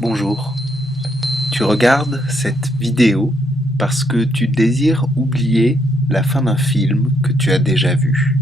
Bonjour, tu regardes cette vidéo parce que tu désires oublier la fin d'un film que tu as déjà vu.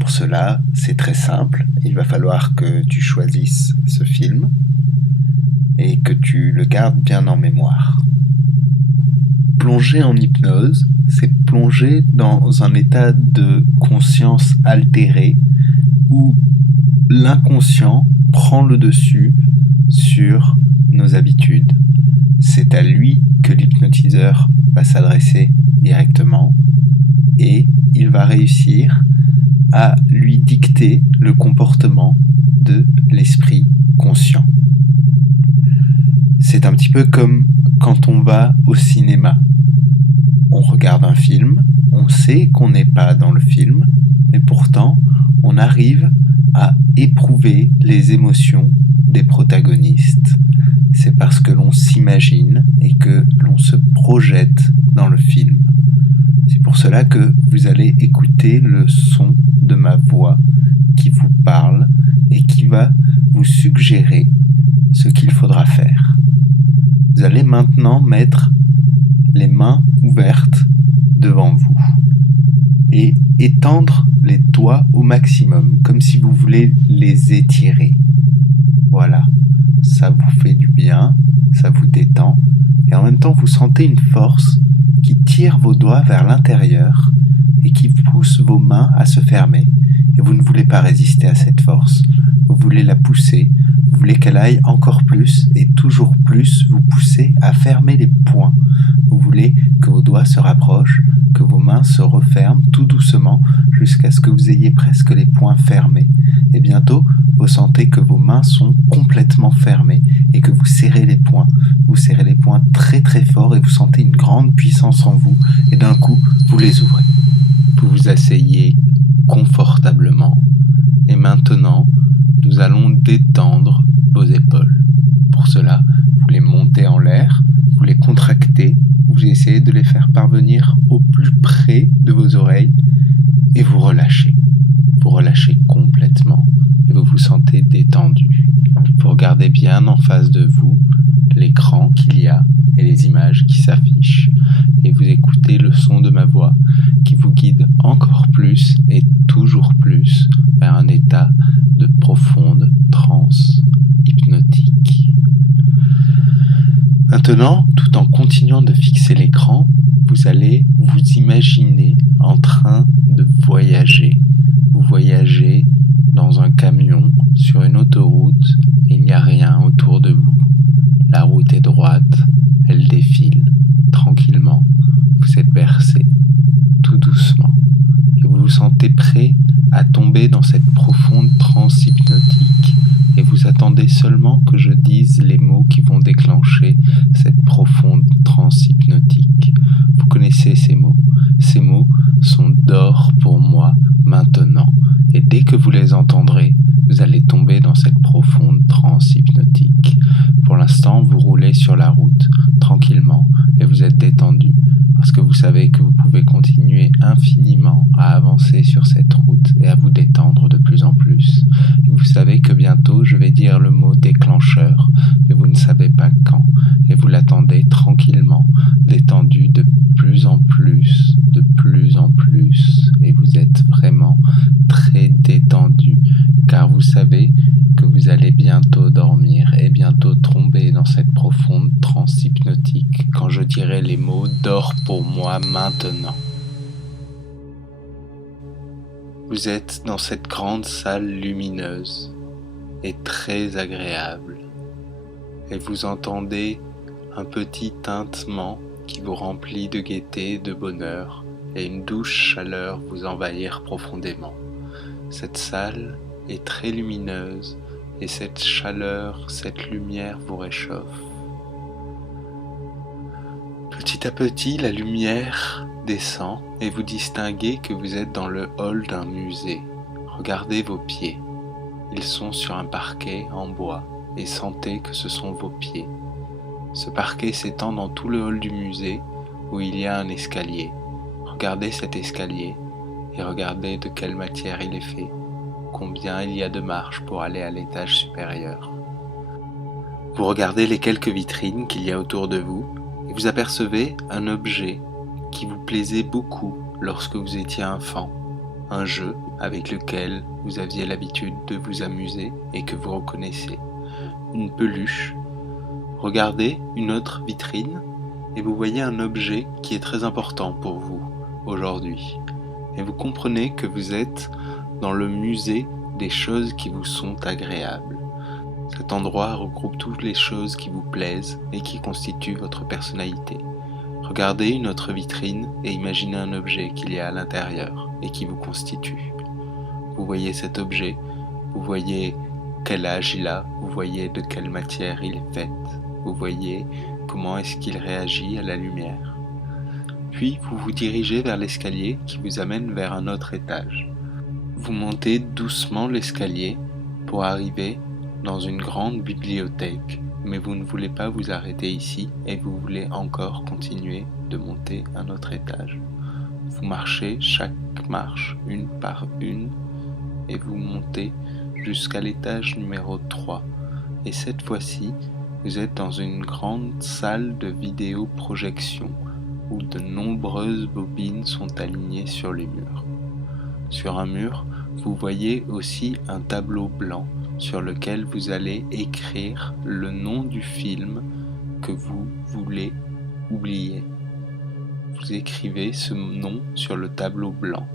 Pour cela, c'est très simple, il va falloir que tu choisisses ce film et que tu le gardes bien en mémoire. Plonger en hypnose, c'est plonger dans un état de conscience altéré où l'inconscient prend le dessus sur nos habitudes. C'est à lui que l'hypnotiseur va s'adresser directement et il va réussir à lui dicter le comportement de l'esprit conscient. C'est un petit peu comme quand on va au cinéma. On regarde un film, on sait qu'on n'est pas dans le film, mais pourtant on arrive à éprouver les émotions des protagonistes. C'est parce que l'on s'imagine et que l'on se projette dans le film. C'est pour cela que vous allez écouter le son de ma voix qui vous parle et qui va vous suggérer ce qu'il faudra faire. Vous allez maintenant mettre les mains ouvertes devant vous et étendre les doigts au maximum, comme si vous voulez les étirer. Voilà, ça vous fait du bien, ça vous détend, et en même temps vous sentez une force qui tire vos doigts vers l'intérieur et qui pousse vos mains à se fermer. Et vous ne voulez pas résister à cette force, vous voulez la pousser, vous voulez qu'elle aille encore plus et toujours plus vous pousser à fermer les poings. Vous voulez que vos doigts se rapprochent, que vos mains se referment tout doucement jusqu'à ce que vous ayez presque les poings fermés. Et bientôt, vous sentez que vos mains sont complètement fermées et que vous serrez les poings. Vous serrez les poings très très fort et vous sentez une grande puissance en vous et d'un coup, vous les ouvrez. Vous vous asseyez confortablement et maintenant, nous allons détendre vos épaules. Pour cela, vous les montez en l'air, vous les contractez, vous essayez de les faire parvenir au plus près de vos oreilles et vous relâchez. Vous relâchez complètement et vous vous sentez détendu. Vous regardez bien en face de vous l'écran qu'il y a et les images qui s'affichent et vous écoutez le son de ma voix qui vous guide encore plus et toujours plus vers un état de profonde transe hypnotique. Maintenant, tout en continuant de fixer l'écran, vous allez vous imaginer en train de voyager. Vous voyagez dans un camion sur une autoroute et il n'y a rien autour de vous. La route est droite, elle défile tranquillement. Vous êtes bercé tout doucement et vous vous sentez prêt à tomber dans cette profonde transe hypnotique et vous attendez seulement que je dise les mots qui vont déclencher cette profonde transe hypnotique. Vous connaissez ces mots. Ces mots sont d'or pour moi maintenant. Et dès que vous les entendrez, vous allez tomber dans cette profonde transe hypnotique. Pour l'instant, vous roulez sur la route, tranquillement, et vous êtes détendu, parce que vous savez que vous pouvez continuer infiniment à avancer sur cette route et à vous détendre de plus en plus. Et vous savez que bientôt, je vais dire le mot déclencheur, mais vous ne savez pas quand, et vous l'attendez tranquillement, détendu de plus en plus, et vous êtes vraiment très détendu, car vous savez que vous allez bientôt dormir et bientôt tomber dans cette profonde transe hypnotique quand je dirai les mots « dors pour moi maintenant ». Vous êtes dans cette grande salle lumineuse et très agréable et vous entendez un petit tintement qui vous remplit de gaieté et de bonheur et une douce chaleur vous envahir profondément. Cette salle est très lumineuse et cette chaleur, cette lumière vous réchauffe. Petit à petit, la lumière descend et vous distinguez que vous êtes dans le hall d'un musée. Regardez vos pieds. Ils sont sur un parquet en bois et sentez que ce sont vos pieds. Ce parquet s'étend dans tout le hall du musée où il y a un escalier. Regardez cet escalier et regardez de quelle matière il est fait, combien il y a de marches pour aller à l'étage supérieur. Vous regardez les quelques vitrines qu'il y a autour de vous et vous apercevez un objet qui vous plaisait beaucoup lorsque vous étiez enfant, un jeu avec lequel vous aviez l'habitude de vous amuser et que vous reconnaissez, une peluche. Regardez une autre vitrine et vous voyez un objet qui est très important pour vous aujourd'hui. Et vous comprenez que vous êtes dans le musée des choses qui vous sont agréables. Cet endroit regroupe toutes les choses qui vous plaisent et qui constituent votre personnalité. Regardez une autre vitrine et imaginez un objet qu'il y a à l'intérieur et qui vous constitue. Vous voyez cet objet, vous voyez quel âge il a, vous voyez de quelle matière il est fait, vous voyez comment est-ce qu'il réagit à la lumière. Puis vous vous dirigez vers l'escalier qui vous amène vers un autre étage. Vous montez doucement l'escalier pour arriver dans une grande bibliothèque, mais vous ne voulez pas vous arrêter ici et vous voulez encore continuer de monter un autre étage. Vous marchez chaque marche une par une et vous montez jusqu'à l'étage numéro 3. Et cette fois-ci, vous êtes dans une grande salle de vidéoprojection où de nombreuses bobines sont alignées sur les murs. Sur un mur, vous voyez aussi un tableau blanc sur lequel vous allez écrire le nom du film que vous voulez oublier. Vous écrivez ce nom sur le tableau blanc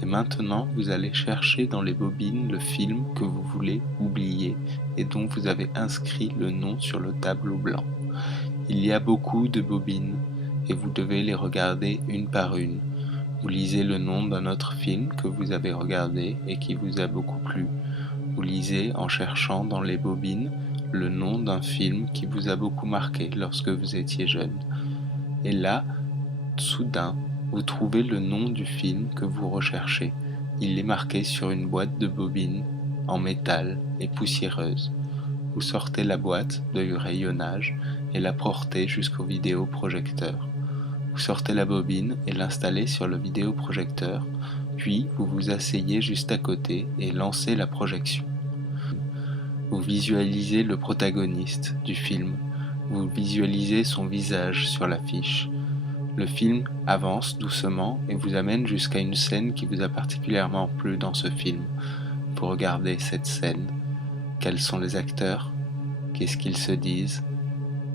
et maintenant vous allez chercher dans les bobines le film que vous voulez oublier et dont vous avez inscrit le nom sur le tableau blanc. Il y a beaucoup de bobines et vous devez les regarder une par une. Vous lisez le nom d'un autre film que vous avez regardé et qui vous a beaucoup plu. Vous lisez en cherchant dans les bobines le nom d'un film qui vous a beaucoup marqué lorsque vous étiez jeune. Et là, soudain, vous trouvez le nom du film que vous recherchez. Il est marqué sur une boîte de bobines en métal et poussiéreuse. Vous sortez la boîte de rayonnage et la portez jusqu'au vidéoprojecteur. Vous sortez la bobine et l'installez sur le vidéoprojecteur, puis vous vous asseyez juste à côté et lancez la projection. Vous visualisez le protagoniste du film, vous visualisez son visage sur l'affiche. Le film avance doucement et vous amène jusqu'à une scène qui vous a particulièrement plu dans ce film. Vous regardez cette scène. Quels sont les acteurs? Qu'est-ce qu'ils se disent?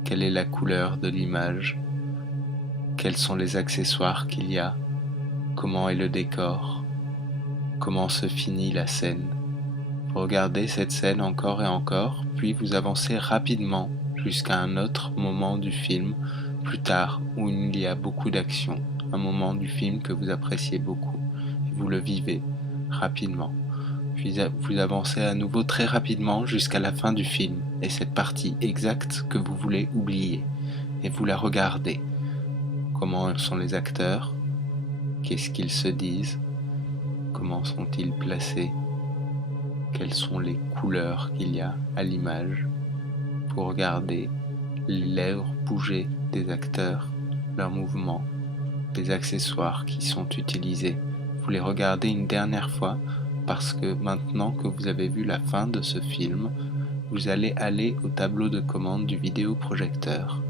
Quelle est la couleur de l'image? Quels sont les accessoires qu'il y a? Comment est le décor? Comment se finit la scène? Vous regardez cette scène encore et encore, puis vous avancez rapidement jusqu'à un autre moment du film, plus tard, où il y a beaucoup d'action, un moment du film que vous appréciez beaucoup, et vous le vivez rapidement. Puis vous avancez à nouveau très rapidement jusqu'à la fin du film, et cette partie exacte que vous voulez oublier, et vous la regardez. Comment sont les acteurs? Qu'est-ce qu'ils se disent? Comment sont-ils placés? Quelles sont les couleurs qu'il y a à l'image? Vous regardez les lèvres bouger des acteurs, leurs mouvements, les accessoires qui sont utilisés. Vous les regardez une dernière fois parce que maintenant que vous avez vu la fin de ce film, vous allez aller au tableau de commande du vidéoprojecteur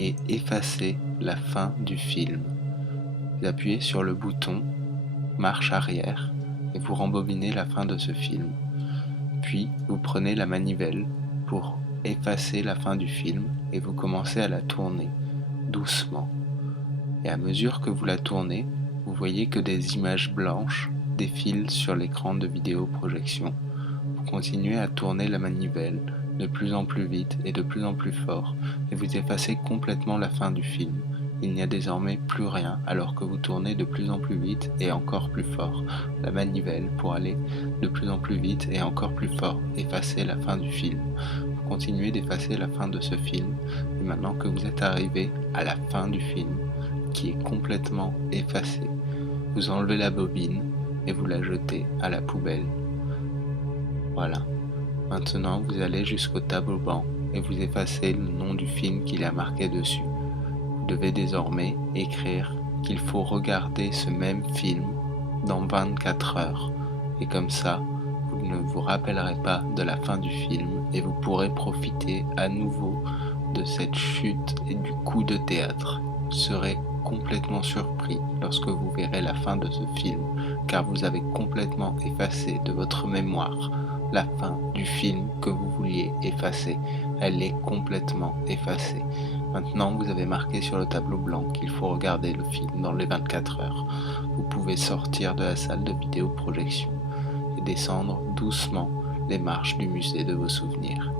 et effacer la fin du film. Vous appuyez sur le bouton marche arrière et vous rembobinez la fin de ce film. Puis vous prenez la manivelle pour effacer la fin du film et vous commencez à la tourner doucement. Et à mesure que vous la tournez, vous voyez que des images blanches défilent sur l'écran de vidéoprojection. Vous continuez à tourner la manivelle de plus en plus vite et de plus en plus fort et vous effacez complètement la fin du film. Il n'y a désormais plus rien alors que vous tournez de plus en plus vite et encore plus fort la manivelle pour aller de plus en plus vite et encore plus fort effacer la fin du film. Vous continuez d'effacer la fin de ce film et maintenant que vous êtes arrivé à la fin du film qui est complètement effacée, vous enlevez la bobine et vous la jetez à la poubelle. Voilà. Maintenant vous allez jusqu'au tableau blanc et vous effacez le nom du film qu'il y a marqué dessus. Vous devez désormais écrire qu'il faut regarder ce même film dans 24 heures et comme ça, vous vous ne vous rappellerez pas de la fin du film et vous pourrez profiter à nouveau de cette chute et du coup de théâtre. Vous serez complètement surpris lorsque vous verrez la fin de ce film, car vous avez complètement effacé de votre mémoire la fin du film que vous vouliez effacer. Elle est complètement effacée. Maintenant, vous avez marqué sur le tableau blanc qu'il faut regarder le film dans les 24 heures. Vous pouvez sortir de la salle de vidéoprojection et descendre doucement les marches du musée de vos souvenirs.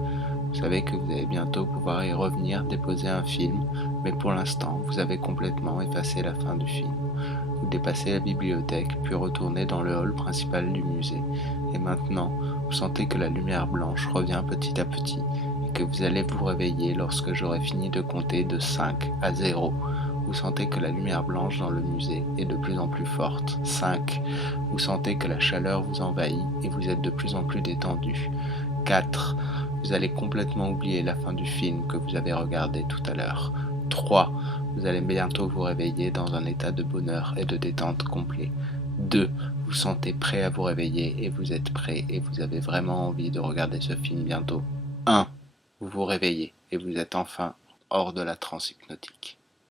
Vous savez que vous allez bientôt pouvoir y revenir déposer un film, mais pour l'instant, vous avez complètement effacé la fin du film. Vous dépassez la bibliothèque, puis retournez dans le hall principal du musée. Et maintenant, vous sentez que la lumière blanche revient petit à petit et que vous allez vous réveiller lorsque j'aurai fini de compter de 5 à 0. Vous sentez que la lumière blanche dans le musée est de plus en plus forte. 5. Vous sentez que la chaleur vous envahit et vous êtes de plus en plus détendu. 4. Vous allez complètement oublier la fin du film que vous avez regardé tout à l'heure. 3. Vous allez bientôt vous réveiller dans un état de bonheur et de détente complet. 2. Vous sentez prêt à vous réveiller et vous êtes prêt et vous avez vraiment envie de regarder ce film bientôt. 1. Vous vous réveillez et vous êtes enfin hors de la transe hypnotique.